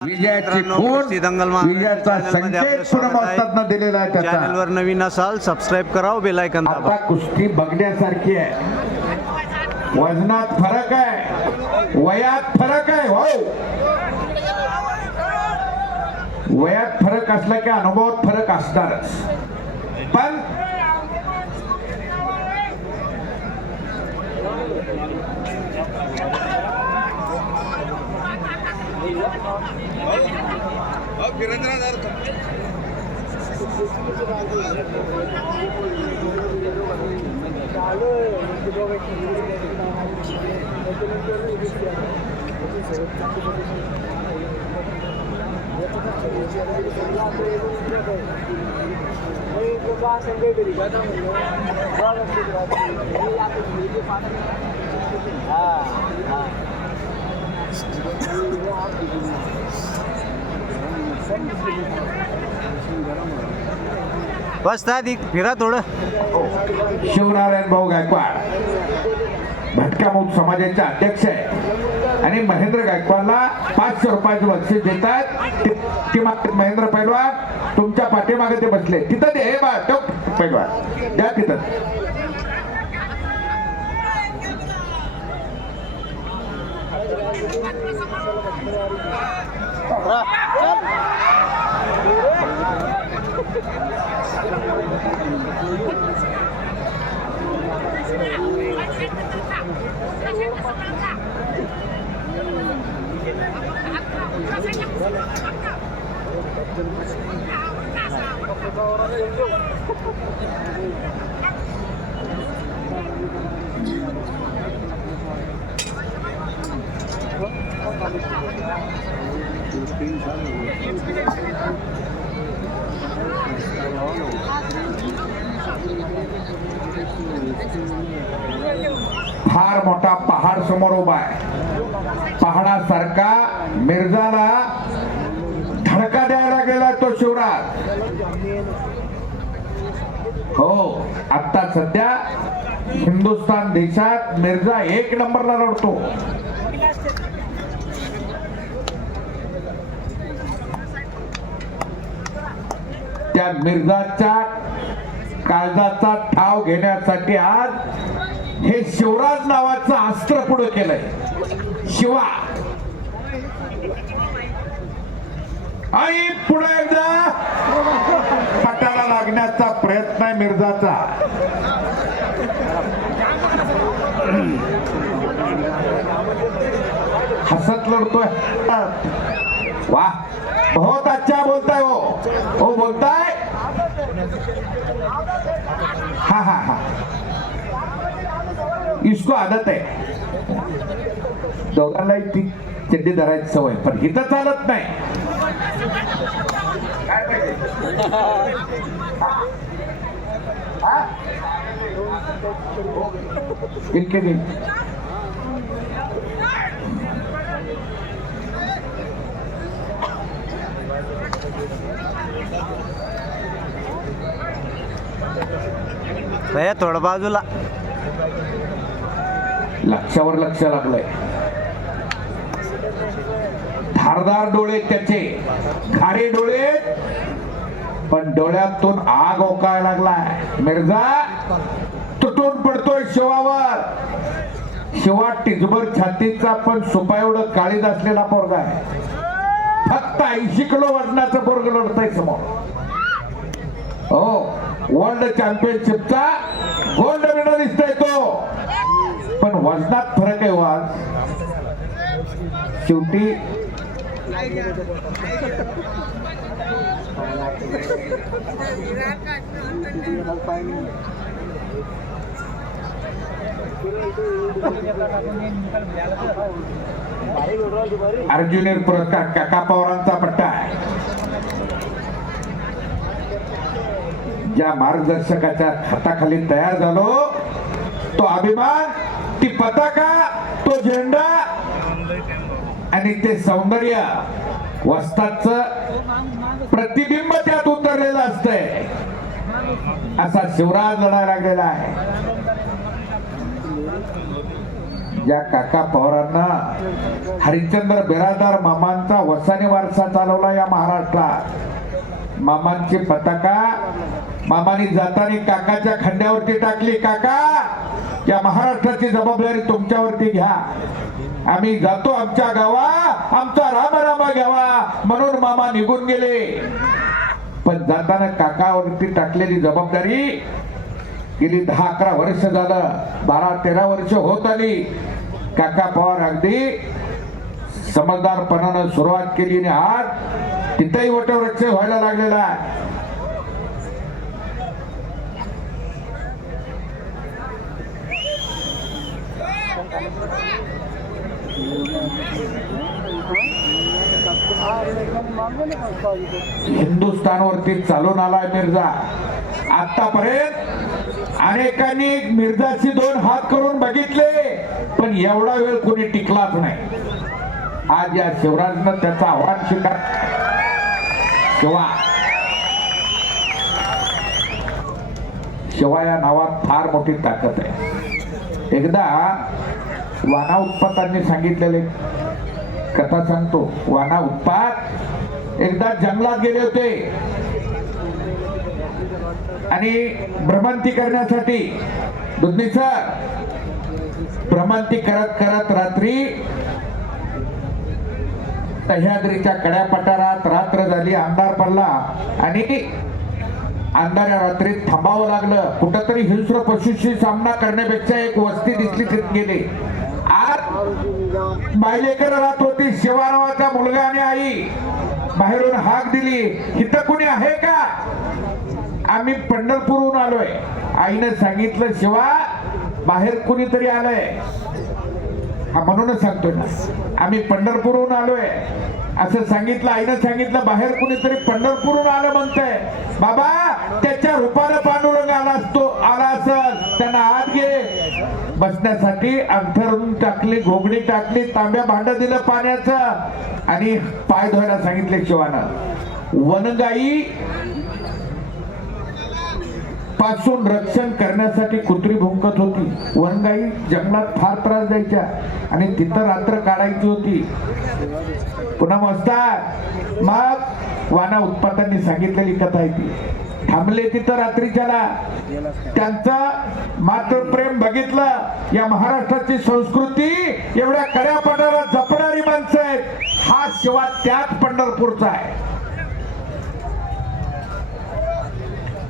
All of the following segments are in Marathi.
विजयाची खूण विजयाचा संकेत पुनर्मास्तांना दिलेला आहे त्याचा. चॅनलवर नवीन असाल सबस्क्राइब करा, बेल आयकॉन दाबा. आता कुस्ती बघण्यासारखी आहे. वजनात फरक आहे, वयात फरक आहे. हो, वयात फरक असला की अनुभवात फरक असणारच. पण बस अधिक फिरा थोडं. शिवनारायण भाऊ गायकवाड भटक्या मूक समाजाचे अध्यक्ष आहे आणि महेंद्र गायकवाडला 500 रुपयाचे बक्षीस देतात. महेंद्र पैलवान तुमच्या पाठीमागे ते बसले तिथं दे. हे बा तो पैलवान द्या तिथं. फार मोठा पहाड समोर उभा आहे. पहाडासारखा मिर्झाला धडका द्यायला गेला तो शिवराज. हो, आता सध्या हिंदुस्थान देशात मिर्झा 1 नंबरला रडतो. त्या मिर्झाच्या काळजाचा ठाव घेण्यासाठी आज हे शिवराज नावाचं अस्त्र पुढे केलंय. शिवा आणि पुढे एकदा पटाला लागण्याचा प्रयत्न आहे मिर्झाचा. हसत लढतोय. वाह, बहुत अच्छा बोलताय. हो बोलताय. हा हा हा, इसको आदत आहे. दोघांनाही ती चड्डी धरायची सवय, पण हिथं चालत नाही. इतके दिन थोडं बाजूला. लक्षावर लक्ष लागलंय. धारदार डोळे त्याचे, खारे डोळे, पण डोळ्यातून आग ओकायला लागलाय. मिर्झा तुटून पडतोय शिवावर. शिवा टिचभर छातीचा पण सुपा एवढं काळीज असलेला पोरगा आहे. फक्त 80 किलो वजनाचं पोरग लढतंय समोर. हो, वर्ल्ड चॅम्पियनशिपचा गोल्ड मेडलिस्ट आहे तो, पण वजनात फरक आहे. वाज शेवटी अर्जुनीय पुरस्कार काका पवारांचा पट्टा आहे. ज्या मार्गदर्शकाच्या हाताखाली तयार झालो, तो अभिमान, ती पताका, तो झेंडा आणि ते सौंदर्य, वस्ताचं प्रतिबिंब त्यात उतरलेलं असतंय. असा शिवराज लढायला लागलेला आहे. या काका पवारांना हरिश्चंद्र बिरादार मामांचा वसाने वारसा चालवला या महाराष्ट्रात. मामांची पताका मामानी जाताना काकाच्या खंड्यावरती टाकली. काका, या महाराष्ट्राची जबाबदारी तुमच्यावरती घ्या. आम्ही जातो आमच्या गावा, आमचा रामरामा घ्यावा म्हणून मामा निघून गेले. पण जाताना काकावरती टाकलेली जबाबदारी गेली 10-11 वर्ष झालं, 12-13 वर्ष होत आली. काका पवार अगदी समजदारपणानं सुरुवात केली आणि आज तिथेही वटवृक्ष व्हायला लागलेला आहे. हिंदुस्थानवरती चालून आलाय मिर्झा. आतापर्यंत अनेकांनी मिर्झाची 2 हात करून बघितले, पण एवढा वेळ कोणी टिकलाच नाही. आज या शिवराजनं त्याचं आव्हान स्वीकार. शिवा या नावात फार मोठी ताकद आहे. एकदा वाना उत्पातांनी सांगितलेले कथा सांगतो. वाना उत्पात एकदा जंगलात गेले होते आणि भ्रमंती करण्यासाठी दुधनीसर भ्रमंती करत करत रात्री सह्याद्रीच्या कड्या पठारात रात्र झाली. अंधार पडला आणि अंधाऱ्या रात्रीत थांबावं लागलं. कुठंतरी हिंस्र पशुशी सामना करण्यापेक्षा एक वस्ती दिसली, तिथे गेले. आज बायलेकर राहत होती. शिवा नावाचा मुलगा आणि आई बाहेरून हाक दिली, इथं कुणी आहे का? आम्ही पंढरपूरहून आलोय. आईने सांगितलं, शिवा बाहेर कुणीतरी आलंय. हा म्हणूनच सांगतोय ना, आम्ही पंढरपूरहून आलोय असं सांगितलं. आईनं सांगितलं, बाहेर कुणीतरी पंढरपूरहून आलं म्हणतंय. बाबा, त्याच्या रूपानं पांडुरंग आला असल. त्यांना आत गेले बसण्यासाठी. अंथरून टाकली, घोगडी टाकली, तांब्या भांड दिलं पाण्याचं आणि पाय धुवायला सांगितले शिवानं. वनगाई पासून रक्षण करण्यासाठी कुत्री भुंकत होती. वनगाई जंगलात फार त्रास द्यायच्या आणि तिथं रात्र काढायची होती. पुन्हा मस्तार मग वाना उत्पातांनी सांगितलेली कथा आहे ती. थांबले तिथं रात्रीच्याला. त्यांचं मात्र प्रेम बघितलं. या महाराष्ट्राची संस्कृती एवढ्या कड्या पठारात जपणारी माणसं आहेत. हा शिवा त्याच पंढरपूरचा आहे.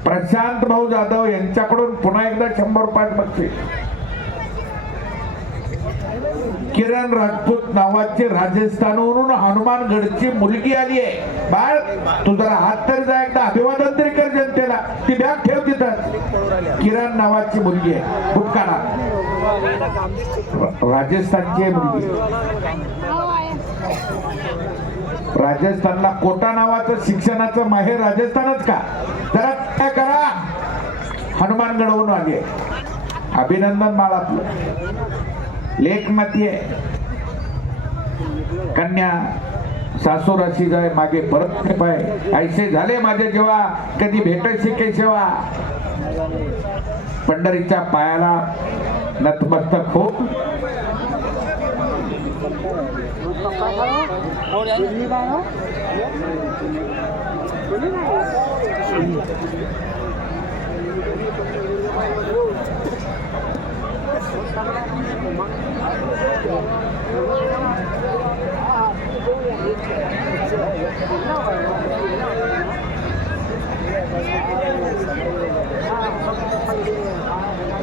प्रशांत भाऊ जाधव यांच्याकडून पुन्हा एकदा 100 पाठ बक्षीस. किरण राजपूत नावाची राजस्थानवरून हनुमानगडची मुलगी आली आहे. बाळ, तू जरा हात तरी जा, एकदा अभिवादन तरी कर जनतेला. ती बॅग ठेव तिथं. किरण नावाची मुलगी आहे, भूतकाळा राजस्थानची आहे मुलगी. राजस्थानला कोटा नावाचं शिक्षणाचं माहेर राजस्थानच का? जरा काय करा, हनुमानगडवरून आली आहे. अभिनंदन बाळ आपलं. लेखमती आहे. कन्या सासूर अशी जाय मागे परत नाही पाय. ऐसे झाले माझे जेव्हा कधी भेटायचे केशवा. पंढरीच्या पायाला नतमस्तक हो.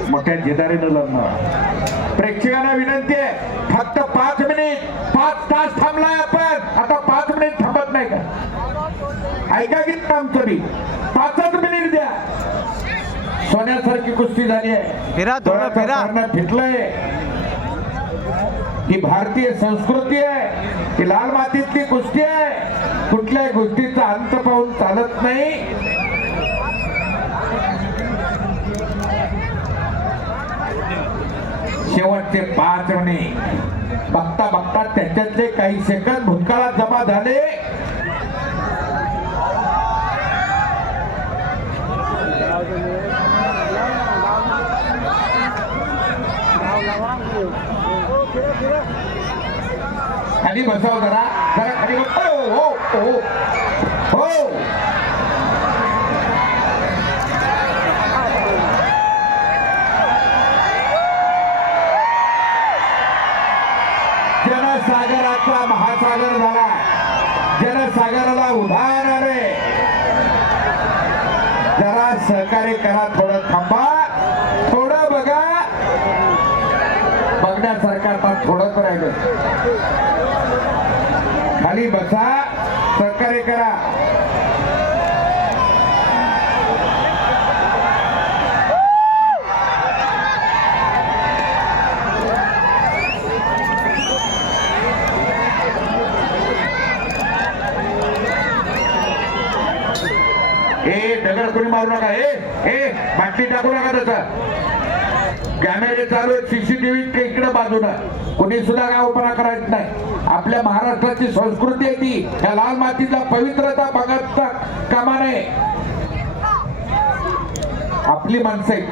मोठ्या जिदारीनं लढणार. प्रेक्षकांना विनंती आहे, फक्त 5 मिनिट. 5 तास थांबलाय आपण, आता 5 मिनिट थांबत नाही का? ऐका की आमचं बी 5च मिनिट द्या. सोन्यासारखी कुस्ती झाली आहे. फिटलंय. ही भारतीय संस्कृती आहे. ही लाल मातीतली कुस्ती आहे. कुठल्याही गोष्टीचा अंत पाहून चालत नाही. शेवटचे 5 मिनिट बघता बघता त्याच्यातले काही सेकंद भूतकाळात जमा झाले. खाली बसाव जरा जरा खाली बस. हो हो हो हो जनसागराचा महासागर झाला. जनसागराला उधार आले. जरा सहकार्य करा. थोडं थांबा. थोडं बघा. बघण्यासारखं आता थोडंच राहिलं. खाली बसा. सहकार्य करा. दगड कोणी मारू नका. बाटली टाकू नका. तसं कॅमेरे चालू आहेत. सीसीटीव्ही इकडे बाजूनं. कोणी सुद्धा गावपणा करायचं नाही. आपल्या महाराष्ट्राची संस्कृती आहे ती. या लाल मातीचा पवित्रता बघता कामा नये. आपली माणसं आहेत.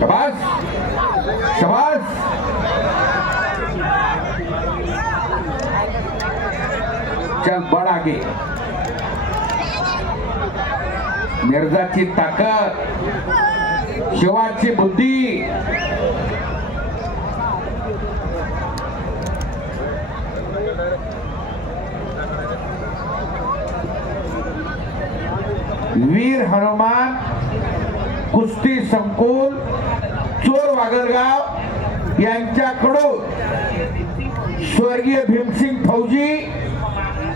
शबास शबास. चल बड आगे. मिर्जाची ताकद. शिवाची बुद्धी. वीर हनुमान कुस्ती संकुल चोर वागलगाव यांच्याकडून स्वर्गीय भीमसिंग फौजी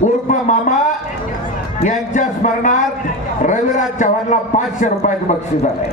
उर्फ मामा यांच्या स्मरणार्थ रविराज चव्हाणला 500 रुपयाचं बक्षीस आलंय.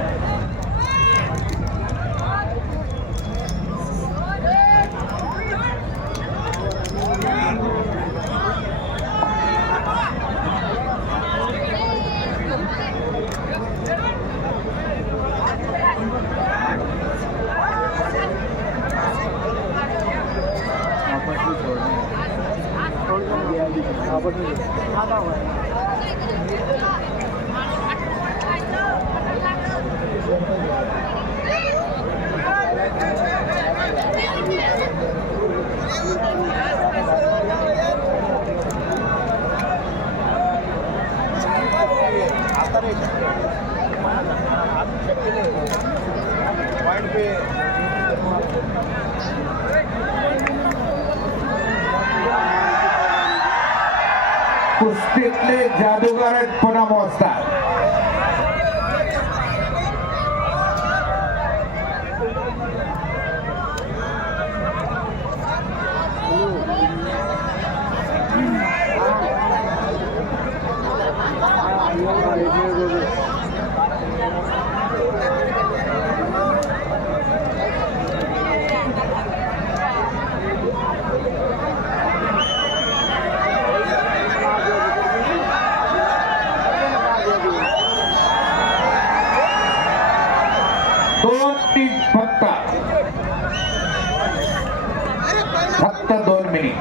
कुस्तीतले जादूगार आहेत पुन्हा मोजतात. फक्त 2 मिनिट.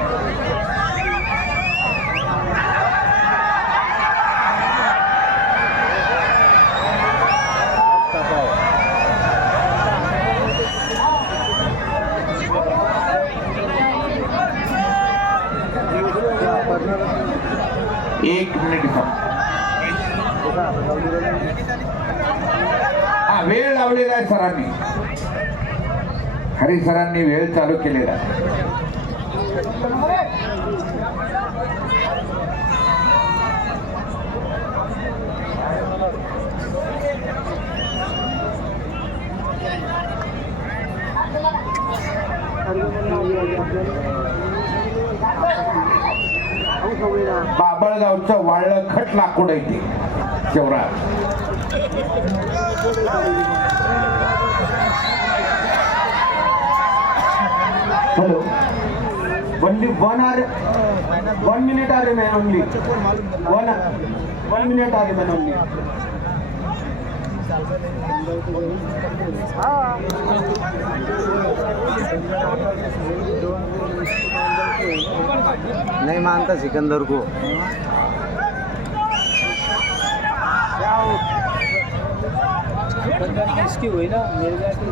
एक मिनिट. हा वेळ लावलेला आहे सरांनी. हरी सरांनी वेळ चालू केलेला आहे. बाबळगावचं वाळलं खट लाकूड आहे ते Shivraj. Hello. Only 1 minute are remain only. 1 minute are remain only. नहीं मानता सिकंदर को. इसकी हुई ना मिर्जा की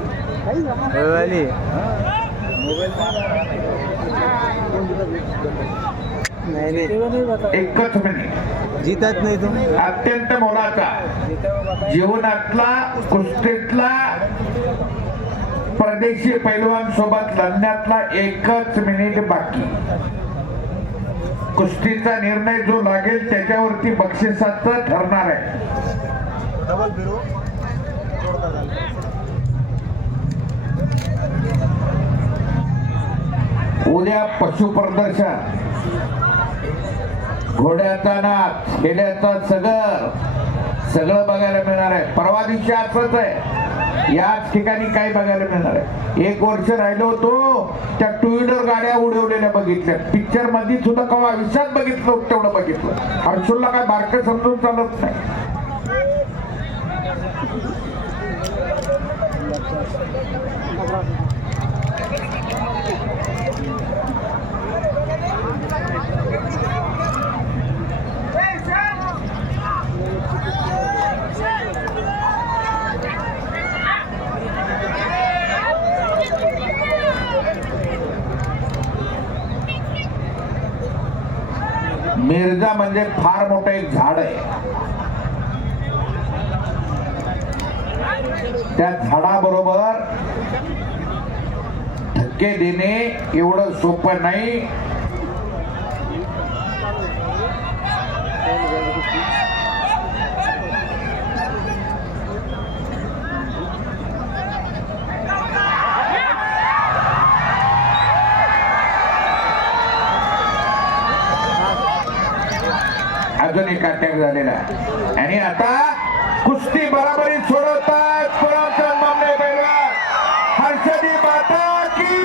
वाली नाही नाही तेव्हा नाही बता एकच मिनिट जितत नाही तू अत्यंत मोलाचा जीवनातला कुस्तीतला परदेशी पैलवान सोबत लढण्यातला एकच मिनिट बाकी. कुस्तीचा निर्णय जो लागेल त्याच्यावरती बक्षिसाचं ठरणार आहे. उद्या पशु प्रदर्शन, घोड्याचा नाच, खेड्याचा सगळं बघायला मिळणार आहे. परवा दिवशी असंच आहे, याच ठिकाणी काय बघायला मिळणार आहे. 1 वर्ष राहिलो होतो, त्या 2 व्हीलर गाड्या उडवलेल्या बघितल्या. पिक्चर मध्ये सुद्धा कवा आयुष्यात बघितलं तेवढं बघितलं. हर्षुलला काय बारकं समजून चालत नाही. मिर्झा म्हणजे फार मोठं एक झाड आहे. त्या झाडाबरोबर धक्के देणे एवढं सोपं नाही. अजून एक अटॅक झालेला आहे आणि आता कुस्ती बराबरी सोडवतात.